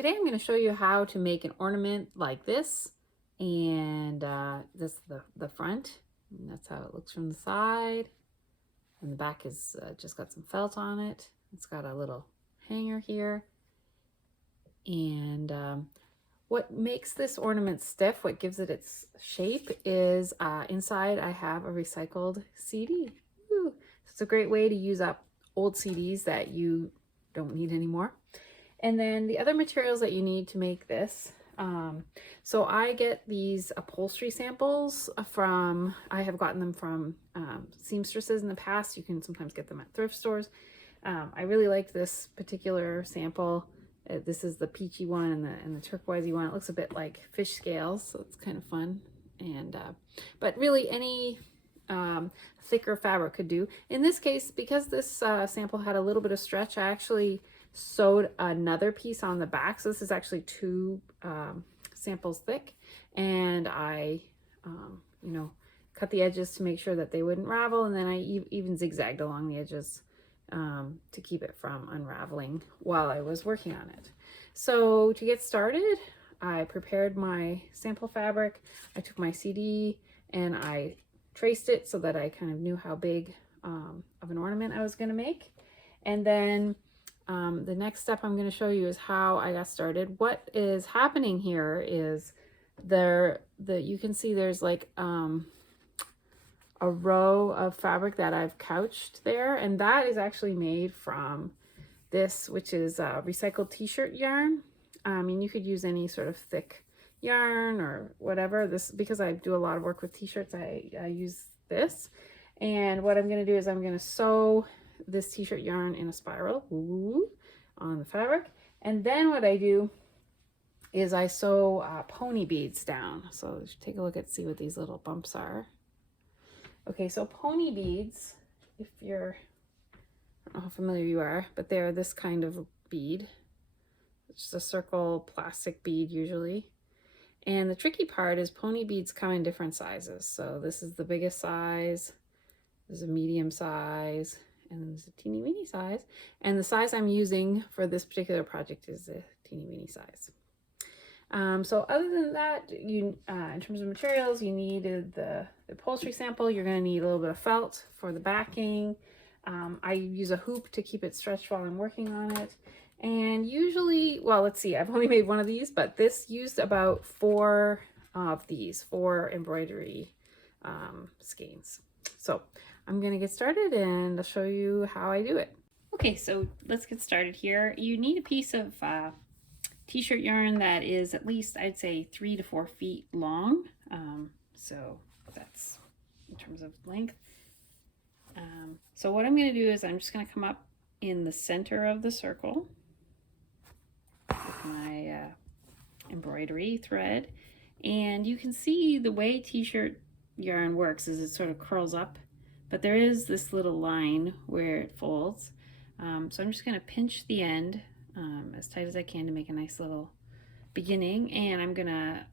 Today I'm going to show you how to make an ornament like this, and this is the front, and that's how it looks from the side, and the back is just got some felt on it. It's got a little hanger here, and what makes this ornament stiff, what gives it its shape, is inside I have a recycled CD. Woo. So it's a great way to use up old CDs that you don't need anymore. And then the other materials that you need to make this, so I get these upholstery samples from, I have gotten them from seamstresses in the past. You can sometimes get them at thrift stores. I really liked this particular sample. This is the peachy one and the turquoisey one. It looks a bit like fish scales, so it's kind of fun. And but really any thicker fabric could do. In this case, because this sample had a little bit of stretch, I actually sewed another piece on the back. So this is actually two samples thick, and I you know, cut the edges to make sure that they wouldn't ravel, and then I even zigzagged along the edges to keep it from unraveling while I was working on it. So to get started, I prepared my sample fabric. I took my CD and I traced it so that I kind of knew how big of an ornament I was going to make. And then the next step I'm going to show you is how I got started. What is happening here is you can see there's like a row of fabric that I've couched there, and that is actually made from this, which is recycled t-shirt yarn. And you could use any sort of thick yarn or whatever. This, because I do a lot of work with t-shirts, I use this. And what I'm going to do is I'm going to sew this t-shirt yarn in a spiral on the fabric, and then what I do is I sew pony beads down. So take a look at, see what these little bumps are. Okay, so pony beads, if you're, I don't know how familiar you are, but they're this kind of bead. It's just a circle plastic bead usually. And the tricky part is pony beads come in different sizes. So this is the biggest size, there's a medium size, and there's a teeny weeny size. And the size I'm using for this particular project is a teeny weeny size. So other than that, you in terms of materials, you needed the upholstery sample. You're going to need a little bit of felt for the backing. I use a hoop to keep it stretched while I'm working on it. And usually, well, let's see, I've only made one of these, but this used about 4 of these, 4 embroidery skeins. So I'm going to get started and I'll show you how I do it. Okay, so let's get started here. You need a piece of t-shirt yarn that is at least, I'd say, 3 to 4 feet long. So that's in terms of length. So what I'm going to do is I'm just going to come up in the center of the circle with my embroidery thread, and you can see the way t-shirt yarn works is it sort of curls up, but there is this little line where it folds. So I'm just going to pinch the end as tight as I can to make a nice little beginning, and I'm going to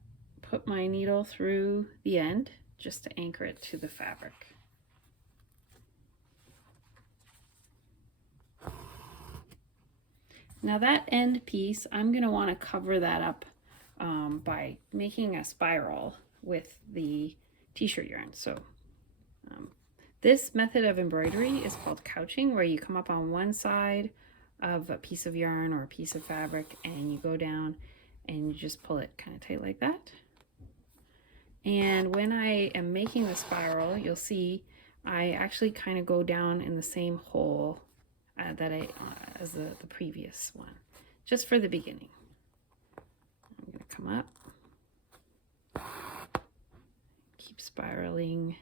put my needle through the end just to anchor it to the fabric. Now that end piece, I'm going to want to cover that up by making a spiral with the t-shirt yarn. So this method of embroidery is called couching, where you come up on one side of a piece of yarn or a piece of fabric and you go down and you just pull it kind of tight like that. And when I am making the spiral, you'll see I actually kind of go down in the same hole that as the previous one, just for the beginning. I'm going to come up, keep spiraling.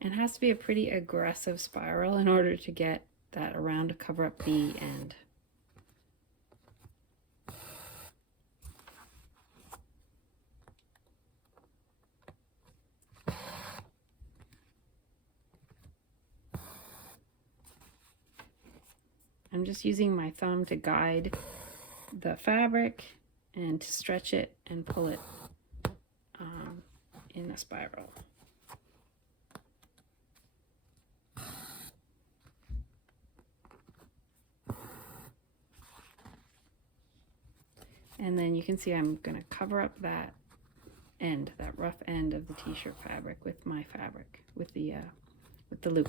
And it has to be a pretty aggressive spiral in order to get that around to cover up the end. I'm just using my thumb to guide the fabric and to stretch it and pull it in a spiral. And then you can see I'm going to cover up that end, that rough end of the t-shirt fabric with my fabric, with the loop.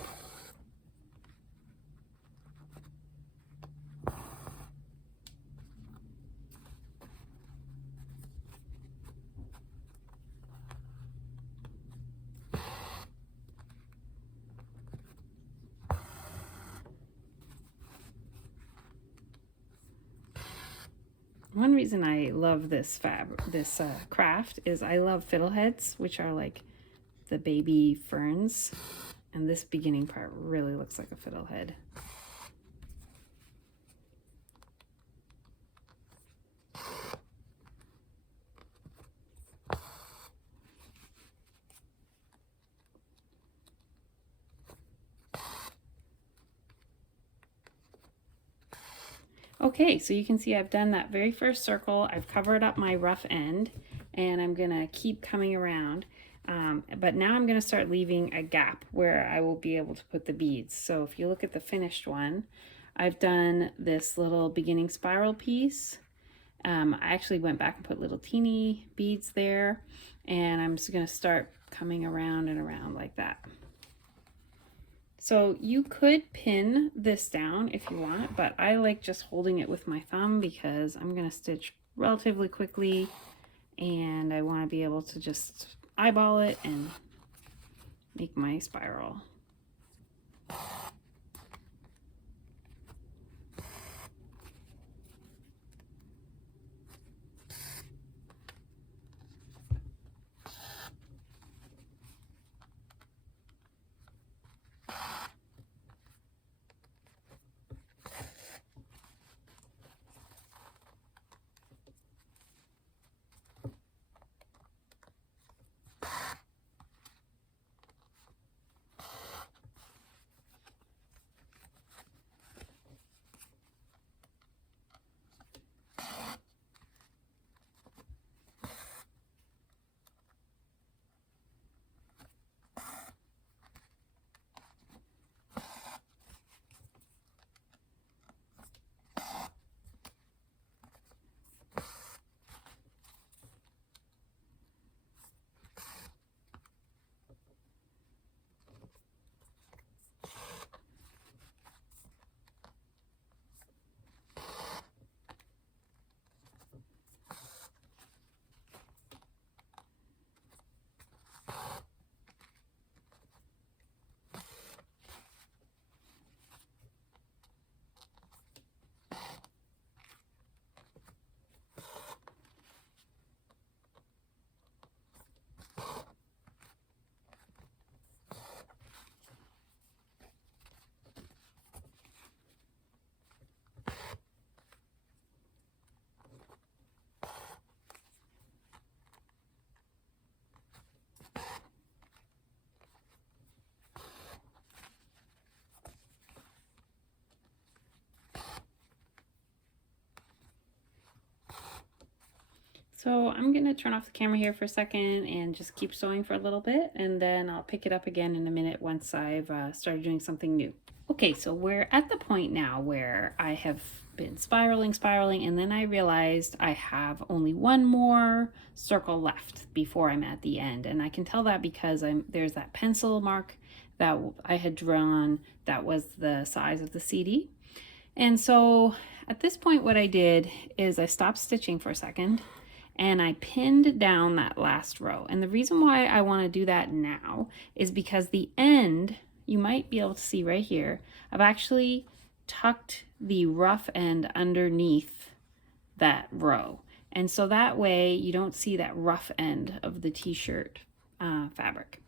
One reason I love this craft is I love fiddleheads, which are like the baby ferns, and this beginning part really looks like a fiddlehead. Okay, so you can see I've done that very first circle. I've covered up my rough end, and I'm gonna keep coming around. But now I'm gonna start leaving a gap where I will be able to put the beads. So if you look at the finished one, I've done this little beginning spiral piece. I actually went back and put little teeny beads there, and I'm just gonna start coming around and around like that. So you could pin this down if you want, but I like just holding it with my thumb because I'm going to stitch relatively quickly, and I want to be able to just eyeball it and make my spiral. So I'm going to turn off the camera here for a second and just keep sewing for a little bit, and then I'll pick it up again in a minute once I've started doing something new. Okay, so we're at the point now where I have been spiraling, and then I realized I have only one more circle left before I'm at the end, and I can tell that because there's that pencil mark that I had drawn that was the size of the CD. And so at this point what I did is I stopped stitching for a second, and I pinned down that last row. And the reason why I want to do that now is because the end, you might be able to see right here, I've actually tucked the rough end underneath that row. And so that way you don't see that rough end of the t-shirt fabric.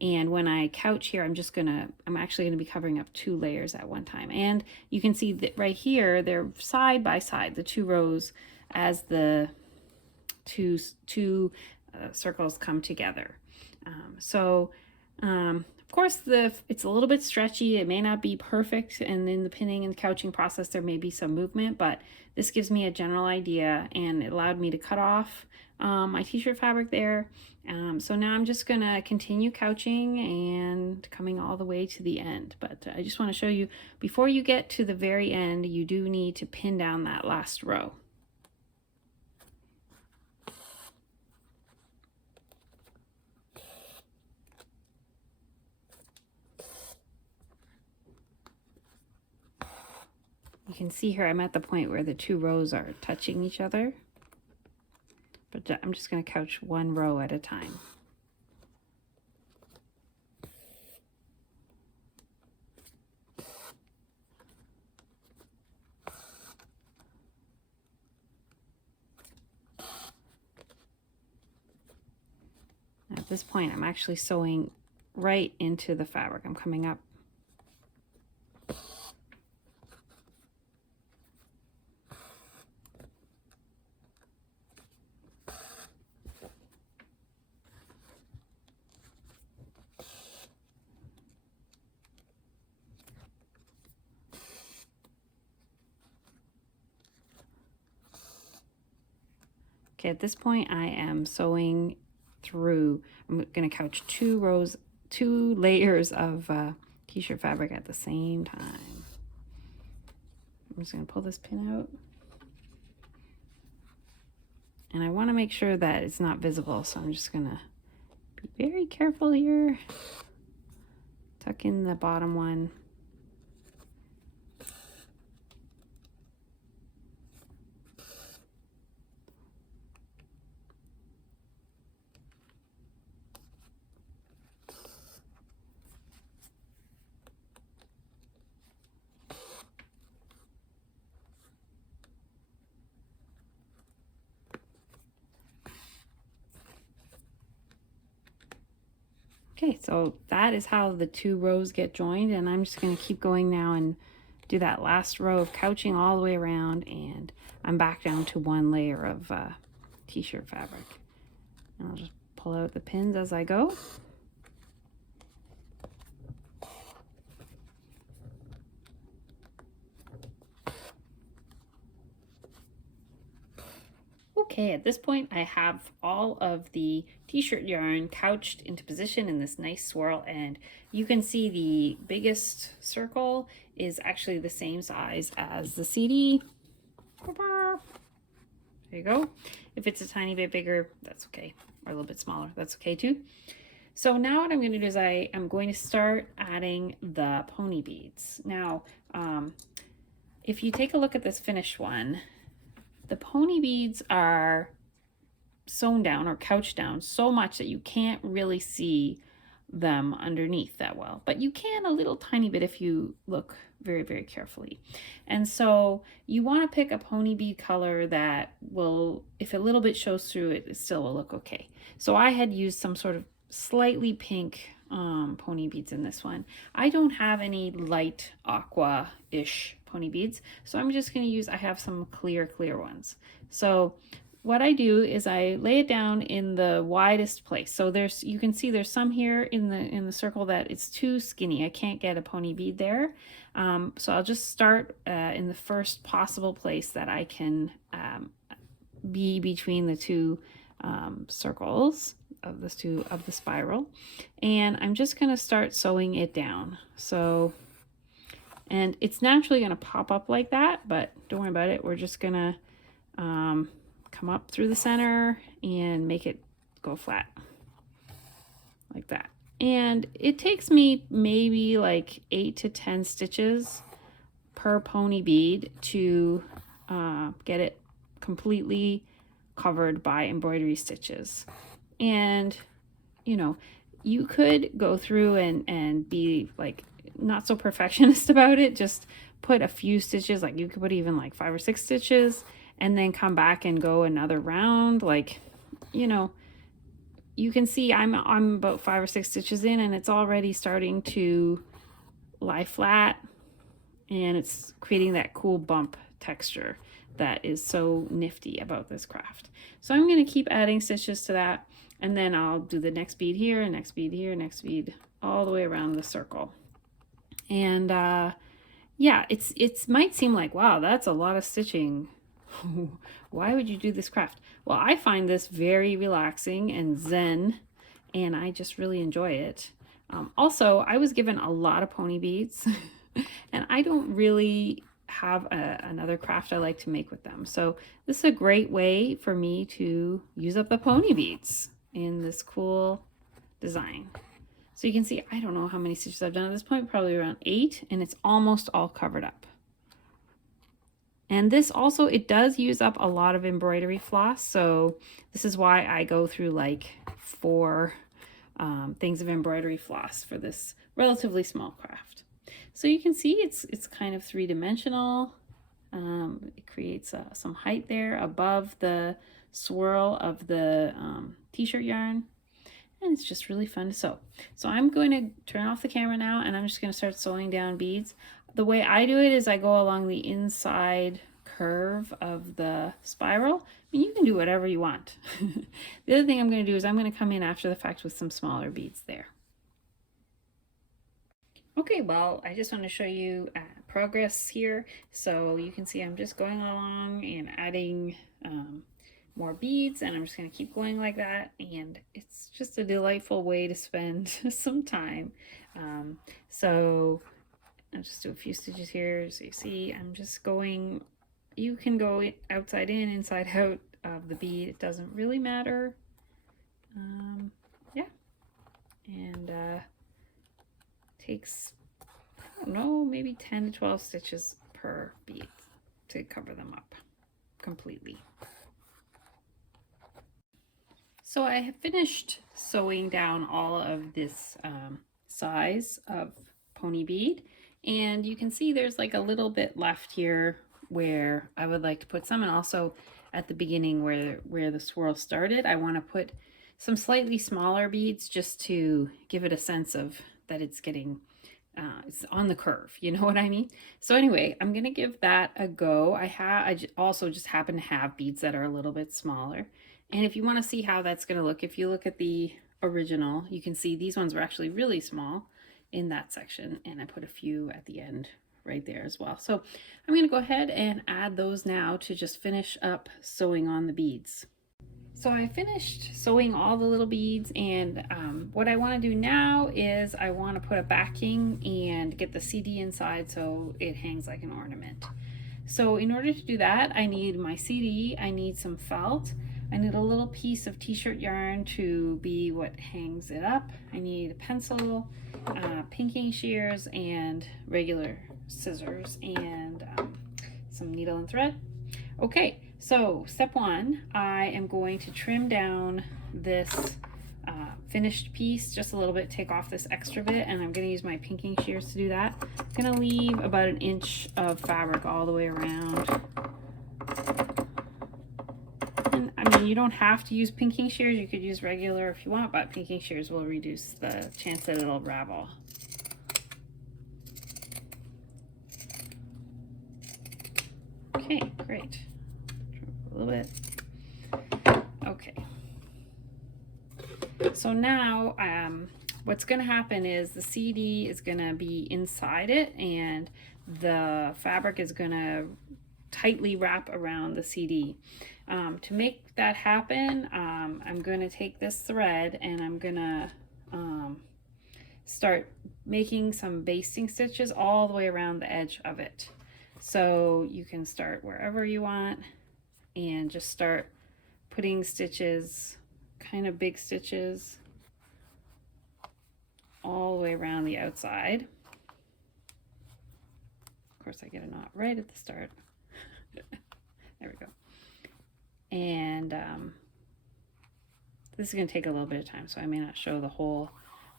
And when I couch here, I'm actually gonna be covering up 2 layers at one time. And you can see that right here, they're side by side, the 2 rows, as the two circles come together. Of course, it's a little bit stretchy. It may not be perfect, and in the pinning and couching process, there may be some movement, but this gives me a general idea, and it allowed me to cut off my t-shirt fabric there. So now I'm just gonna continue couching and coming all the way to the end. But I just want to show you, before you get to the very end, you do need to pin down that last row. You can see here I'm at the point where the 2 rows are touching each other, but I'm just going to couch 1 row at a time. At this point, I'm actually sewing right into the fabric. I'm coming up. Okay, at this point, I am sewing through. I'm going to couch 2 layers of t-shirt fabric at the same time. I'm just going to pull this pin out. And I want to make sure that it's not visible, so I'm just going to be very careful here. Tuck in the bottom one. Okay, so that is how the 2 rows get joined, and I'm just going to keep going now and do that last row of couching all the way around, and I'm back down to 1 layer of t-shirt fabric. And I'll just pull out the pins as I go. Okay, at this point I have all of the t-shirt yarn couched into position in this nice swirl, and you can see the biggest circle is actually the same size as the CD. There you go. If it's a tiny bit bigger, that's okay, or a little bit smaller, that's okay too. So now what I'm going to do is I am going to start adding the pony beads. Now, if you take a look at this finished one, the pony beads are sewn down or couched down so much that you can't really see them underneath that well, but you can a little tiny bit if you look very, very carefully. And so you want to pick a pony bead color that will, if a little bit shows through, it still will look okay. So I had used some sort of slightly pink pony beads in this one. I don't have any light aqua-ish pony beads, so I'm just going to use, I have some clear ones. So what I do is I lay it down in the widest place. So there's, you can see there's some here in the circle that it's too skinny. I can't get a pony bead there. So I'll just start in the first possible place that I can be between the 2 circles of the spiral, and I'm just going to start sewing it down. So, and it's naturally going to pop up like that, but don't worry about it. We're just going to come up through the center and make it go flat like that. And it takes me maybe like 8 to 10 stitches per pony bead to get it completely covered by embroidery stitches. And you know, you could go through and be like not so perfectionist about it, just put a few stitches, like you could put even like 5 or 6 stitches and then come back and go another round. Like, you know, you can see I'm about 5 or 6 stitches in, and it's already starting to lie flat, and it's creating that cool bump texture that is so nifty about this craft. So I'm going to keep adding stitches to that, and then I'll do the next bead here, next bead here, next bead, all the way around the circle. And yeah, it might seem like, wow, that's a lot of stitching. Why would you do this craft? Well, I find this very relaxing and zen, and I just really enjoy it. Also, I was given a lot of pony beads, and I don't really have another craft I like to make with them. So this is a great way for me to use up the pony beads in this cool design. So you can see, I don't know how many stitches I've done at this point, probably around 8, and it's almost all covered up. And this also, it does use up a lot of embroidery floss. So this is why I go through like 4 things of embroidery floss for this relatively small craft. So you can see it's kind of 3-dimensional. It creates some height there above the swirl of the t-shirt yarn. And it's just really fun to sew. So I'm going to turn off the camera now, and I'm just going to start sewing down beads. The way I do it is I go along the inside curve of the spiral. I mean, you can do whatever you want. The other thing I'm going to do is I'm going to come in after the fact with some smaller beads there. Okay, well, I just want to show you progress here. So you can see I'm just going along and adding more beads, and I'm just going to keep going like that, and it's just a delightful way to spend some time. So I'll just do a few stitches here. So you see I'm just going, you can go outside in, inside out of the bead, it doesn't really matter. Yeah, and takes, I don't know, maybe 10 to 12 stitches per bead to cover them up completely. So I have finished sewing down all of this size of pony bead, and you can see there's like a little bit left here where I would like to put some, and also at the beginning where the swirl started, I want to put some slightly smaller beads just to give it a sense of that it's getting it's on the curve, you know what I mean? So anyway, I'm gonna give that a go. I also just happen to have beads that are a little bit smaller. And if you want to see how that's going to look, if you look at the original, you can see these ones were actually really small in that section, and I put a few at the end right there as well. So I'm going to go ahead and add those now to just finish up sewing on the beads. So I finished sewing all the little beads, and what I want to do now is I want to put a backing and get the CD inside so it hangs like an ornament. So in order to do that, I need my CD, I need some felt, I need a little piece of t-shirt yarn to be what hangs it up. I need a pencil, pinking shears, and regular scissors, and some needle and thread. Okay, so step 1, I am going to trim down this finished piece just a little bit, take off this extra bit, and I'm going to use my pinking shears to do that. I'm going to leave about 1 inch of fabric all the way around. And I mean, you don't have to use pinking shears, you could use regular if you want, but pinking shears will reduce the chance that it'll ravel. Okay, great. A little bit. Okay. So now what's going to happen is the CD is going to be inside it, and the fabric is going to tightly wrap around the CD. To make that happen, I'm going to take this thread and I'm going to start making some basting stitches all the way around the edge of it. So you can start wherever you want and just start putting stitches, kind of big stitches, all the way around the outside. Of course, I get a knot right at the start. There we go. And this is going to take a little bit of time, so I may not show the whole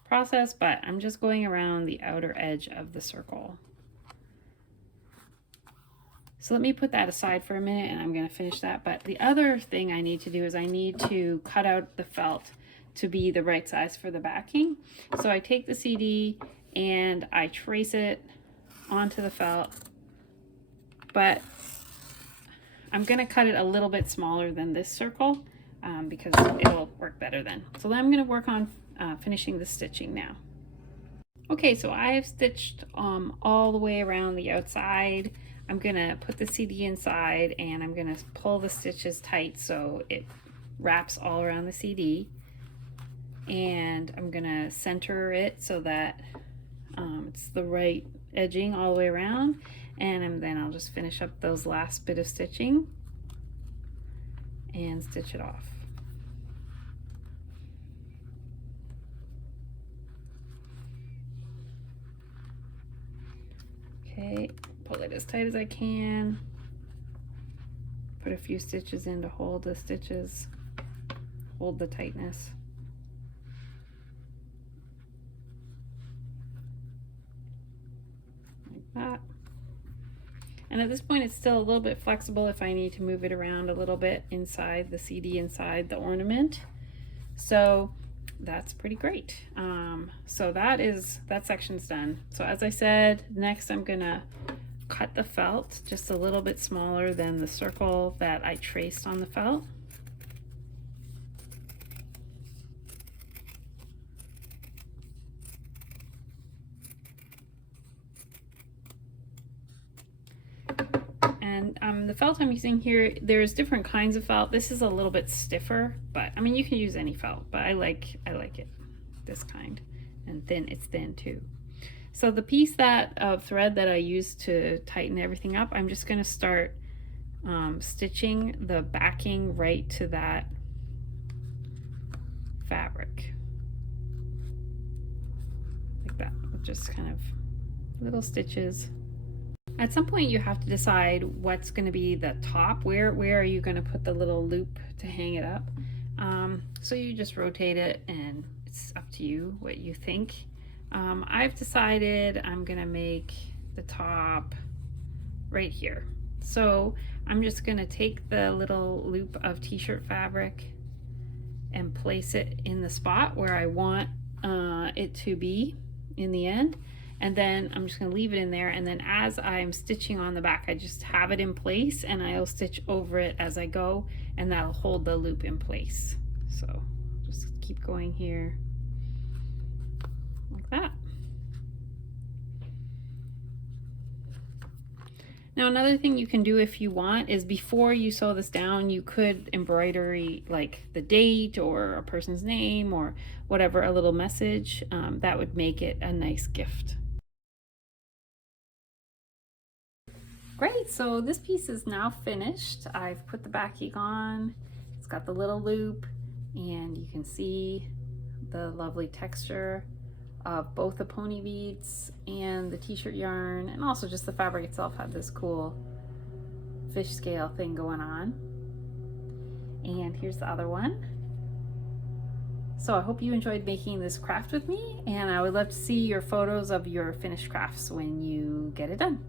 process, but I'm just going around the outer edge of the circle. So let me put that aside for a minute, and I'm going to finish that. But the other thing I need to do is I need to cut out the felt to be the right size for the backing. So I take the CD and I trace it onto the felt, but I'm going to cut it a little bit smaller than this circle because it'll work better then. So then I'm going to work on finishing the stitching now. Okay, so I have stitched all the way around the outside. I'm going to put the CD inside, and I'm going to pull the stitches tight so it wraps all around the CD. And I'm going to center it so that it's the right edging all the way around. And then I'll just finish up those last bit of stitching and stitch it off. Okay, pull it as tight as I can. put a few stitches in to hold the stitches, hold the tightness. Like that. And at this point it's still a little bit flexible if I need to move it around a little bit inside the CD, inside the ornament. So that's pretty great. So that section's done. So as I said, next I'm gonna cut the felt just a little bit smaller than the circle that I traced on the felt. And the felt I'm using here, there's different kinds of felt. This is a little bit stiffer, but I mean, you can use any felt, but I like it, this kind. And thin, it's thin too. So the piece of thread that I used to tighten everything up, I'm just gonna start stitching the backing right to that fabric. Like that, with just kind of little stitches. At some point you have to decide what's going to be the top. Where are you going to put the little loop to hang it up? So you just rotate it, and it's up to you what you think. I've decided I'm going to make the top right here. So I'm just going to take the little loop of t-shirt fabric and place it in the spot where I want it to be in the end. And then I'm just going to leave it in there, and then as I'm stitching on the back, I just have it in place and I'll stitch over it as I go, and that'll hold the loop in place. So just keep going here like that. Now another thing you can do if you want is, before you sew this down, you could embroidery like the date or a person's name or whatever, a little message. That would make it a nice gift. Great, so this piece is now finished. I've put the backing on. It's got the little loop, and you can see the lovely texture of both the pony beads and the t-shirt yarn, and also just the fabric itself had this cool fish scale thing going on. And here's the other one. So I hope you enjoyed making this craft with me, and I would love to see your photos of your finished crafts when you get it done.